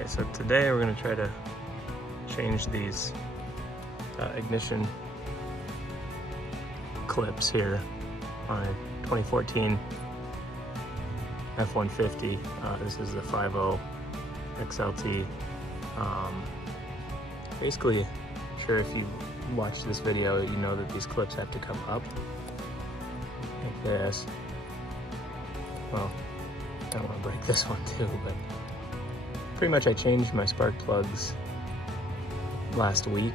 Okay, so today we're going to try to change these ignition clips here on a 2014 F-150. This is the 5.0 XLT. Basically, sure, if you watch this video, you know that these clips have to come up like this. Well, I don't want to break this one too, but pretty much I changed my spark plugs last week,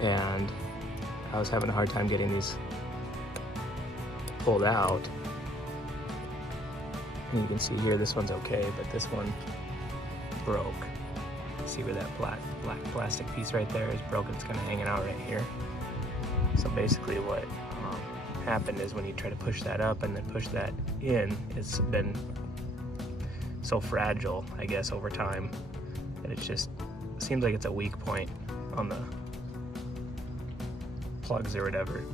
and I was having a hard time getting these pulled out. And you can see here, this one's okay, but this one broke. See where that black plastic piece right there is broken? It's kind of hanging out right here. So basically what happened is when you try to push that up and then push that in, it's been so fragile, I guess, over time, that it just seems like it's a weak point on the plugs or whatever.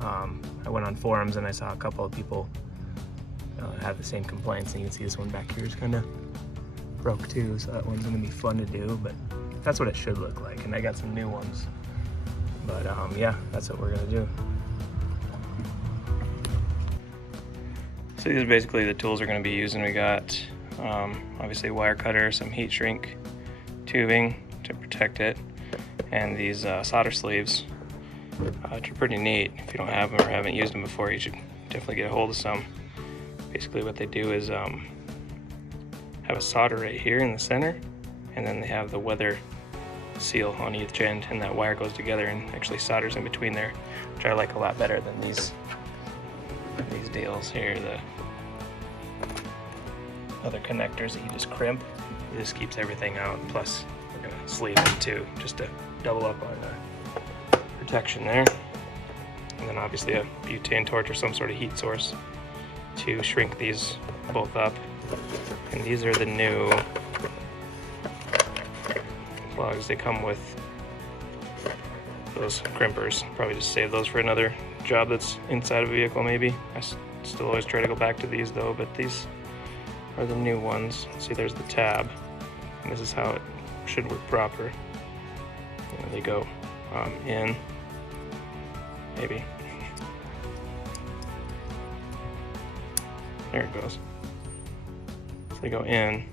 I went on forums and I saw a couple of people have the same complaints, and you can see this one back here is kind of broke too, so that one's gonna be fun to do, but that's what it should look like. And I got some new ones, but yeah, that's what we're gonna do. So these are basically the tools we're gonna be using. We got obviously wire cutter, some heat shrink tubing to protect it, and these solder sleeves, which are pretty neat. If you don't have them or haven't used them before, you should definitely get a hold of some. Basically what they do is have a solder right here in the center, and then they have the weather seal on each end, and that wire goes together and actually solders in between there, which I like a lot better than these deals here, the other connectors that you just crimp. It just keeps everything out. Plus we're gonna sleeve it too, just to double up on the protection there. And then obviously a butane torch or some sort of heat source to shrink these both up. And these are the new plugs. They come with those crimpers. Probably just save those for another job that's inside of a vehicle maybe. I still always try to go back to these though, but these are the new ones. See, there's the tab, and this is how it should work proper. You know, they go in, maybe. There it goes. So they go in,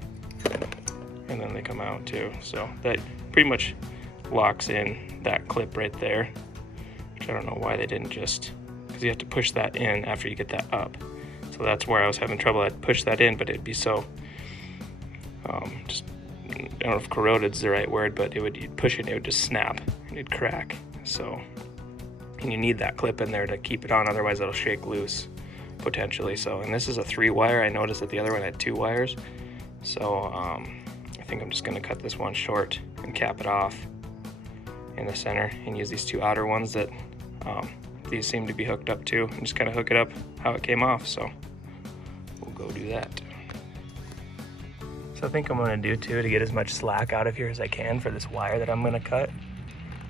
and then they come out too. So that pretty much locks in that clip right there, which I don't know why they didn't just, because you have to push that in after you get that up. So that's where I was having trouble. I'd push that in, but it'd be so, just, I don't know if corroded's the right word, but you'd push it and it would just snap and it'd crack. So, and you need that clip in there to keep it on, otherwise it'll shake loose potentially. So, and this is a 3-wire. I noticed that the other one had 2 wires. So I think I'm just gonna cut this one short and cap it off in the center and use these 2 outer ones that these seem to be hooked up to, and just kind of hook it up how it came off. So we'll go do that. So I think I'm gonna do too, to get as much slack out of here as I can for this wire that I'm gonna cut.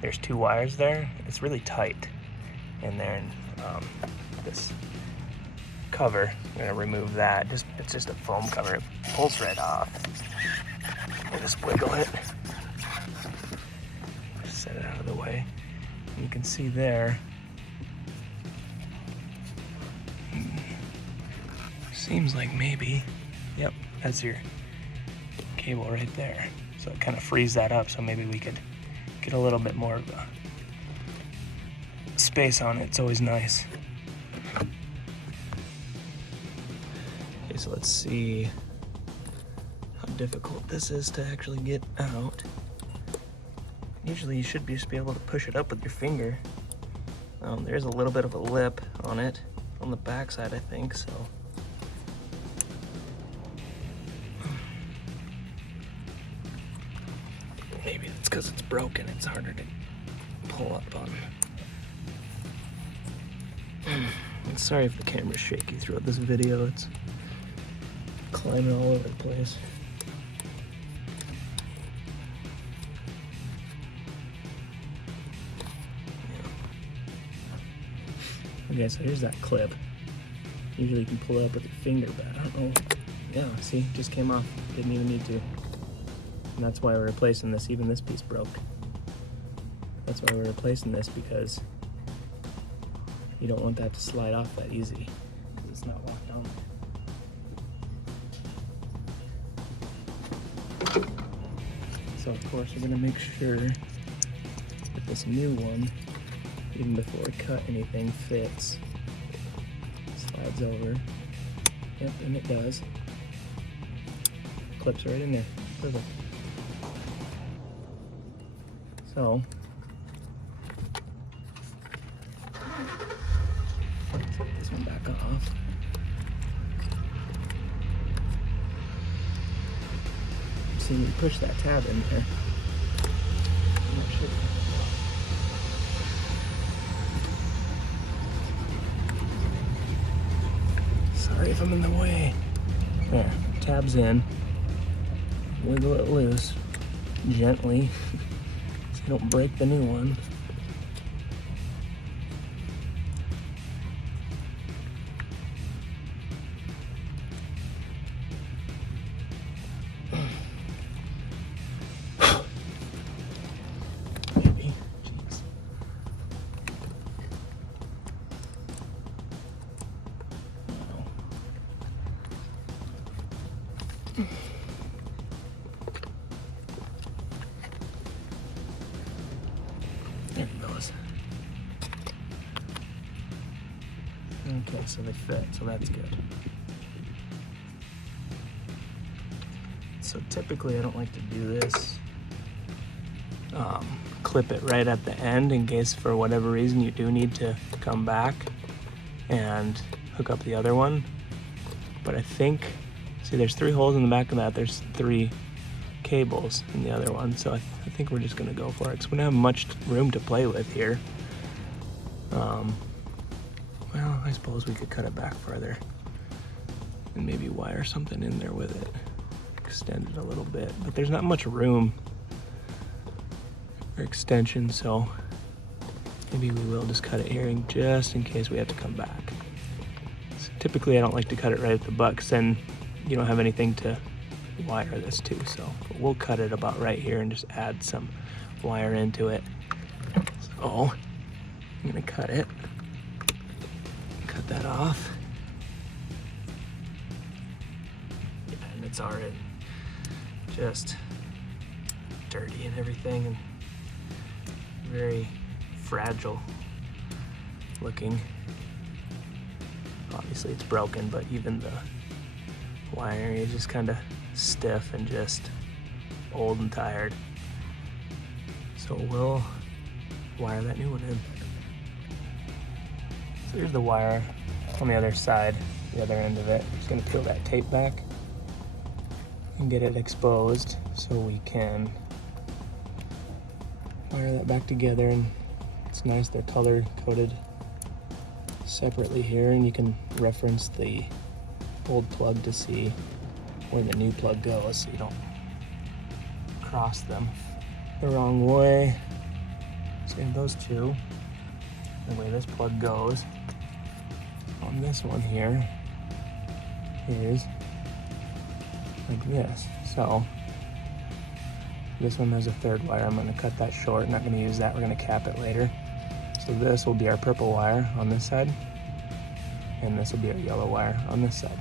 There's 2 wires there. It's really tight in there, and this cover, I'm gonna remove that. It's just a foam cover. It pulls right off. I'll just wiggle it. Set it out of the way. You can see there. Seems like maybe, yep, that's your cable right there. So it kind of frees that up, so maybe we could get a little bit more of a space on it. It's always nice. Okay, so let's see how difficult this is to actually get out. Usually you should just be able to push it up with your finger. There's a little bit of a lip on it, on the back side, I think, so. Maybe it's because it's broken, it's harder to pull up on. I'm sorry if the camera's shaky throughout this video. It's climbing all over the place. Okay, so here's that clip. Usually you can pull it up with your finger, but I don't know. Yeah, see, it just came off. Didn't even need to. And that's why we're replacing this. Even this piece broke. That's why we're replacing this, because you don't want that to slide off that easy, because it's not locked down there. So of course we're gonna make sure that this new one, even before we cut anything, fits. Slides over. Yep, and it does. Clips right in there. Perfect. So take this one back off. See, you push that tab in there. Sorry if I'm in the way. There, tab's in. Wiggle it loose gently so you don't break the new one. Maybe. Jeez. There it goes. Okay, so they fit, so that's good. So typically I don't like to do this. Clip it right at the end in case for whatever reason you do need to come back and hook up the other one. But I think, see, there's 3 holes in the back of that. There's 3 cables in the other one. So I think we're just gonna go for it because we don't have much room to play with here. Well, I suppose we could cut it back further and maybe wire something in there with it. Extend it a little bit, but there's not much room for extension, so maybe we will just cut it here just in case we have to come back. So typically I don't like to cut it right at the butt because then you don't have anything to wire this to, so but we'll cut it about right here and just add some wire into it. So I'm gonna cut it, cut that off. Yeah, and it's already just dirty and everything and very fragile looking. Obviously it's broken, but even the wiring is just kind of stiff and just old and tired. So we'll wire that new one in. So here's the wire on the other side, the other end of it. Just gonna peel that tape back and get it exposed so we can wire that back together. And it's nice, they're color coded separately here, and you can reference the old plug to see where the new plug goes so you don't cross them the wrong way. So you have those two, the way this plug goes. On this one here is like this. So this one has a 3rd wire. I'm going to cut that short, not going to use that, we're going to cap it later. So this will be our purple wire on this side, and this will be our yellow wire on this side,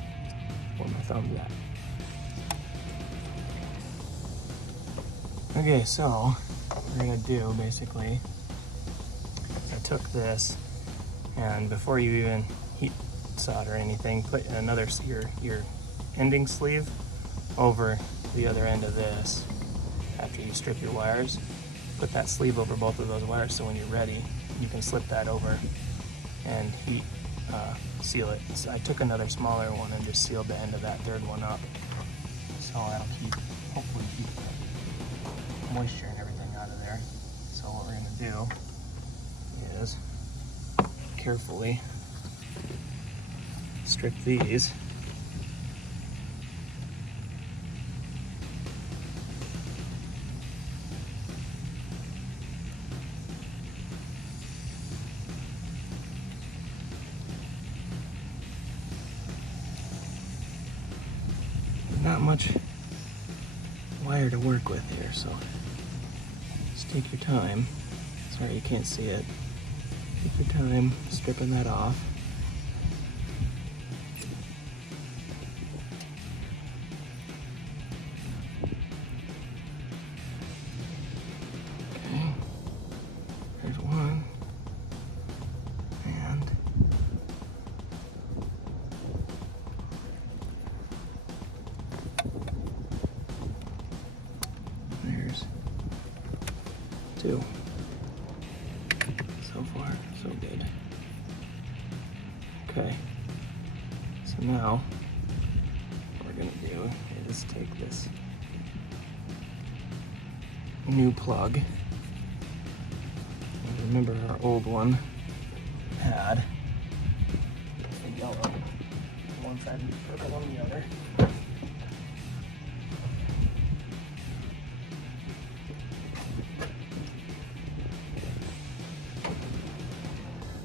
where my thumb's at. Okay, so what we're going to do basically, I took this, and before you even heat solder or anything, put another, your ending sleeve over the other end of this. After you strip your wires, put that sleeve over both of those wires so when you're ready, you can slip that over and heat seal it. So I took another smaller one and just sealed the end of that 3rd one up. So that'll hopefully keep the moisture and everything out of there. So what we're gonna do is carefully strip these. Not much wire wire to work with here, so just take your time. Sorry you can't see it. Take your time stripping that off. Okay, there's one. And there's two. So far, so good. Okay, so now what we're gonna do is take this new plug. And remember our old one had a yellow on one side and purple on the other.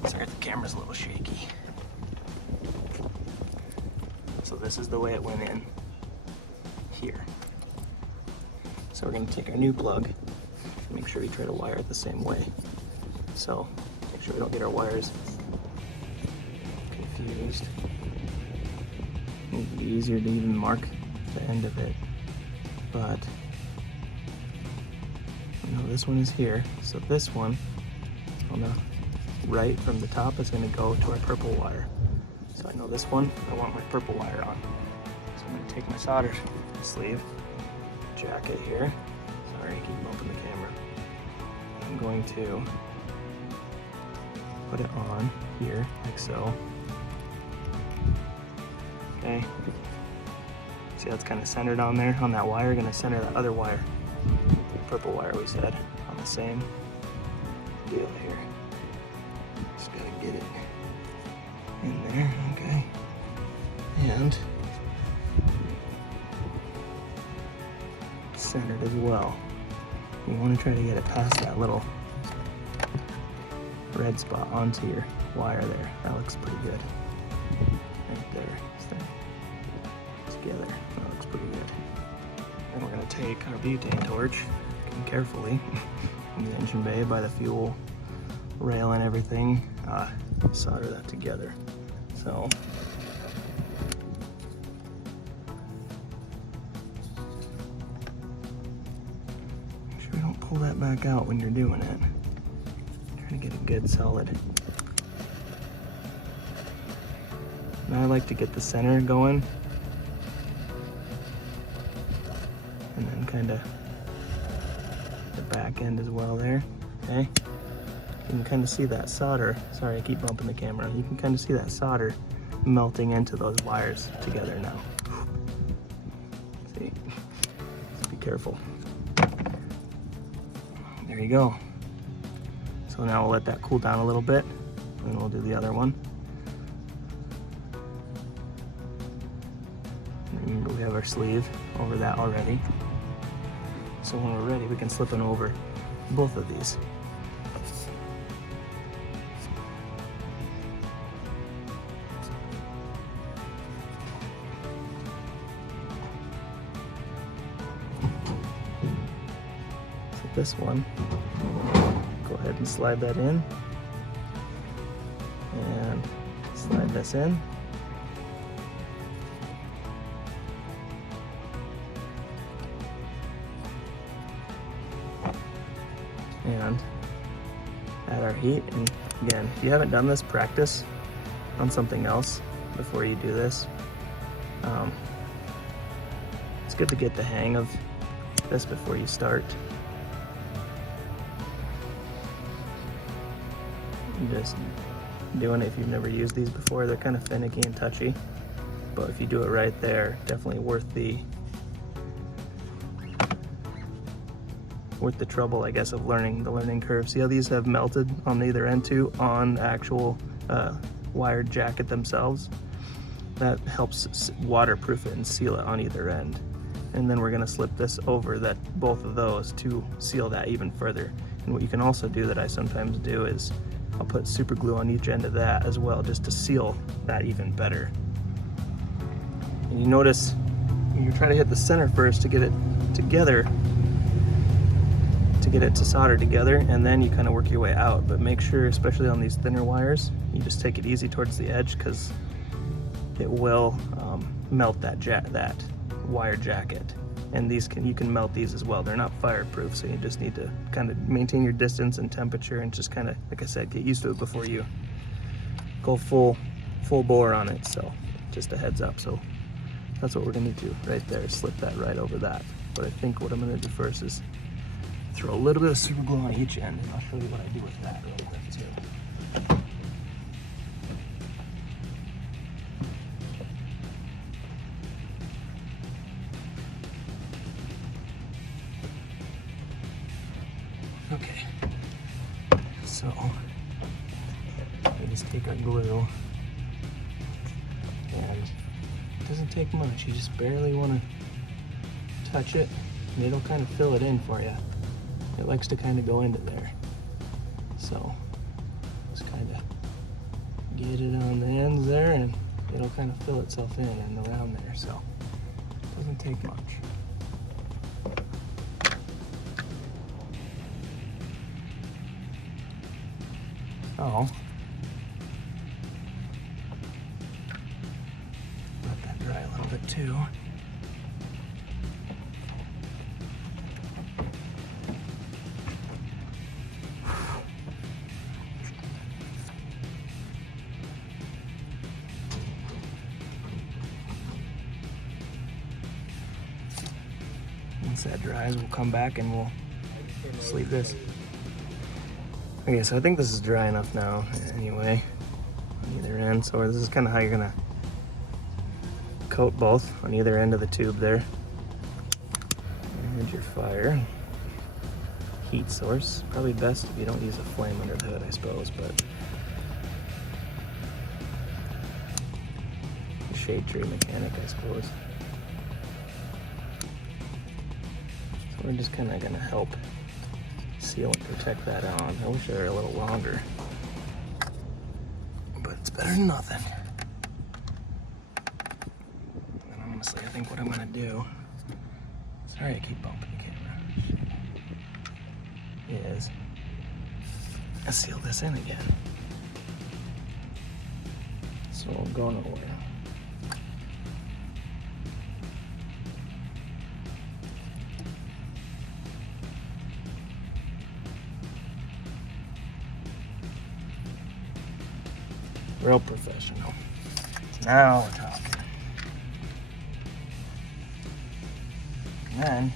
Sorry, the camera's a little shaky. So this is the way it went in here. So we're going to take our new plug, make sure we try to wire it the same way. So make sure we don't get our wires confused. It would be easier to even mark the end of it, but I know this one is here. So this one on the right from the top is going to go to our purple wire. So I know this one, I want my purple wire on. So I'm going to take my solder sleeve, jacket here. Sorry, I keep bumping the camera. I'm going to put it on here, like so. Okay. See how it's kind of centered on there? On that wire, going to center that other wire. Purple wire we said, on the same deal here. Just gotta get it in there, okay. And centered as well. You want to try to get it past that little red spot onto your wire there. That looks pretty good. Right there. Together. That looks pretty good. And we're going to take our butane torch, carefully, in the engine bay by the fuel rail and everything, solder that together. So make sure you don't pull that back out when you're doing it. Try to get a good solid. Now I like to get the center going and then kind of the back end as well there. Okay, you can kind of see that solder. Sorry, I keep bumping the camera. You can kind of see that solder melting into those wires together now. See, be careful. There you go. So now we'll let that cool down a little bit, and we'll do the other one. Remember, we have our sleeve over that already. So when we're ready, we can slip it over both of these. So this one, go ahead and slide that in, and slide this in. And add our heat. And again, if you haven't done this, practice on something else before you do this. It's good to get the hang of this before you start. And just doing it if you've never used these before, they're kind of finicky and touchy, but if you do it right there, definitely worth the trouble, I guess, of learning the learning curve. See how these have melted on either end too, on the actual wired jacket themselves? That helps waterproof it and seal it on either end. And then we're going to slip this over both of those to seal that even further. And what you can also do that I sometimes do is I'll put super glue on each end of that as well, just to seal that even better. And you notice you try to hit the center first to get it together, to get it to solder together, and then you kind of work your way out. But make sure, especially on these thinner wires, you just take it easy towards the edge, because it will melt that wire jacket. And you can melt these as well. They're not fireproof, so you just need to kind of maintain your distance and temperature, and just kind of, like I said, get used to it before you go full bore on it. So just a heads up. So that's what we're gonna do right there. Slip that right over that. But I think what I'm gonna do first is throw a little bit of super glue on each end, and I'll show you what I do with that real quick too. Okay, so we just take our glue, and it doesn't take much. You just barely want to touch it, and it'll kind of fill it in for you. It likes to kind of go into there. So just kind of get it on the ends there, and it'll kind of fill itself in and around there. So it doesn't take much. So let that dry a little bit too. Once that dries, we'll come back and we'll sleeve this. Okay, so I think this is dry enough now anyway, on either end. So this is kind of how you're gonna coat both on either end of the tube there. Here's your fire. Heat source. Probably best if you don't use a flame under the hood, I suppose, but shade tree mechanic, I suppose. So we're just kind of gonna help seal and protect that on. I wish they were a little longer, but it's better than nothing. And honestly, I think what I'm gonna do, sorry I keep bumping the camera, is I seal this in again. So it'll go nowhere. Real professional. Now we're talking. And then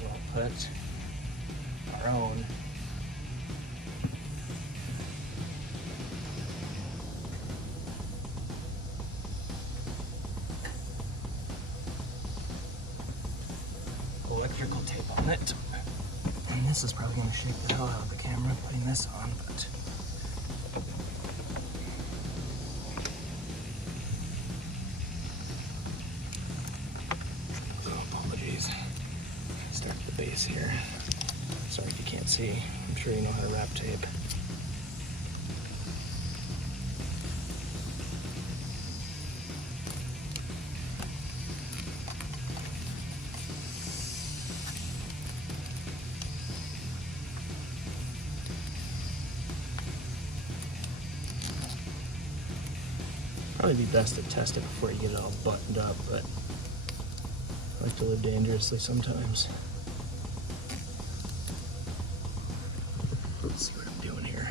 we'll put our own electrical tape on it. And this is probably going to shake the hell out of the camera putting this on, but start at the base here. Sorry if you can't see. I'm sure you know how to wrap tape. Probably be best to test it before you get it all buttoned up, but I like to live dangerously sometimes. Let's see what I'm doing here.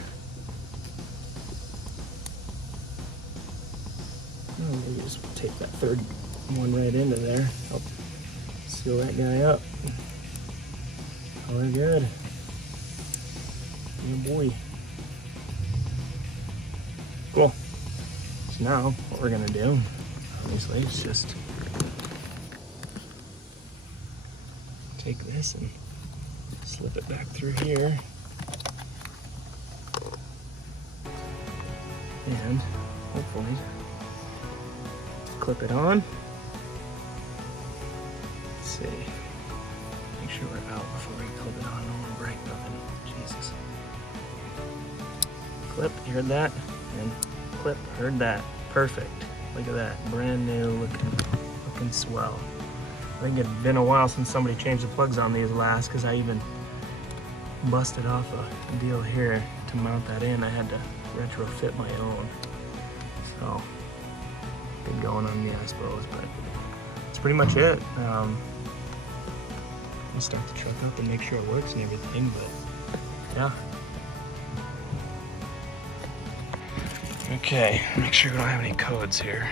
Oh, maybe just take that third one right into there. Help seal that guy up. Oh, we're good. Oh boy. Cool. So now what we're gonna do, obviously, is just take this and slip it back through here, and hopefully clip it on. Let's see, make sure we're out before we clip it on. Don't want to break nothing. Jesus. Clip, you heard that, and clip, heard that. Perfect. Look at that, brand new looking swell. I think it'd been a while since somebody changed the plugs on these last, because I even busted off a deal here to mount that in. I had to retrofit my own. So, good going on me, I suppose, but that's pretty much it. I'll start the truck up and make sure it works and everything, but yeah. Okay, make sure we don't have any codes here.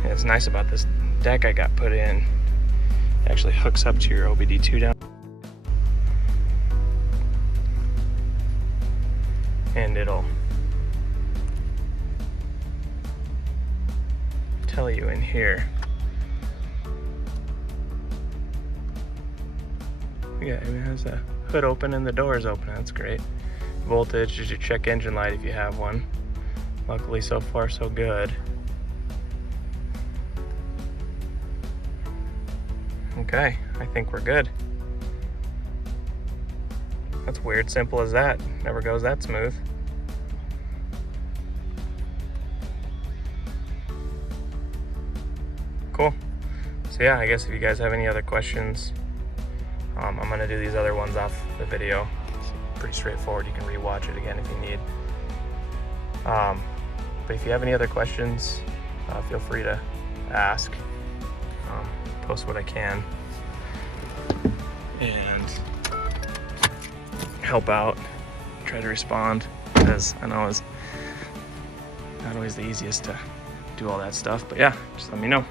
And what's nice about this deck I got put in, it actually hooks up to your OBD2 down. And it'll tell you in here. Yeah, it has the hood open and the doors open. That's great. Voltage is your check engine light if you have one. Luckily, so far so good. Okay, I think we're good. That's weird, simple as that. Never goes that smooth. Cool. So yeah, I guess if you guys have any other questions, I'm gonna do these other ones off the video. It's pretty straightforward. You can rewatch it again if you need. But if you have any other questions, feel free to ask. Post what I can and help out, try to respond, because I know it's not always the easiest to do all that stuff, but yeah, just let me know.